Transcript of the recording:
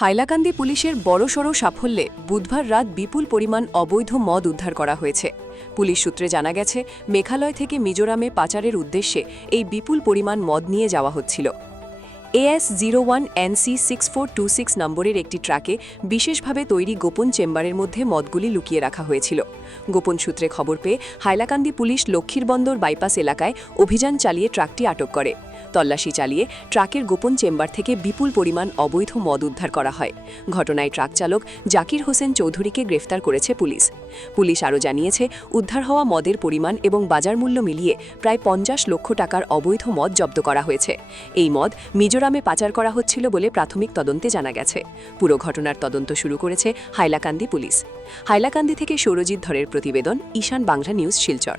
হাইলাকান্দি পুলিশের বড়সড় সাফল্যে বুধবার রাত বিপুল পরিমাণ অবৈধ মদ উদ্ধার করা হয়েছে। পুলিশ সূত্রে জানা গেছে, মেঘালয় থেকে মিজোরামে পাচারের উদ্দেশ্যে এই বিপুল পরিমাণ মদ নিয়ে যাওয়া হচ্ছিল। AS01NC6426 নম্বরের একটি ট্রাকে বিশেষভাবে তৈরি গোপন চেম্বারের মধ্যে মদগুলি লুকিয়ে রাখা হয়েছিল। গোপন সূত্রে খবর পেয়ে হাইলাকান্দি পুলিশ লক্ষ্মীরবন্দর বাইপাস এলাকায় অভিযান চালিয়ে ট্রাকটি আটক করে। তল্লাশি চালিয়ে ট্রাকের গোপন চেম্বার থেকে বিপুল পরিমাণ অবৈধ মদ উদ্ধার করা হয়। ঘটনায় ট্রাক চালক জাকির হোসেন চৌধুরীকে গ্রেফতার করেছে পুলিশ। পুলিশ আরও জানিয়েছে, উদ্ধার হওয়া মদের পরিমাণ এবং বাজার মূল্য মিলিয়ে প্রায় 50 লক্ষ টাকার অবৈধ মদ জব্দ করা হয়েছে। এই মদ মিজোরামে পাচার করা হচ্ছিল বলে প্রাথমিক তদন্তে জানা গেছে। পুরো ঘটনার তদন্ত শুরু করেছে হাইলাকান্দি পুলিশ। হাইলাকান্দি থেকে সৌরজিৎ ধরের প্রতিবেদন, ঈশান বাংলা নিউজ, শিলচর।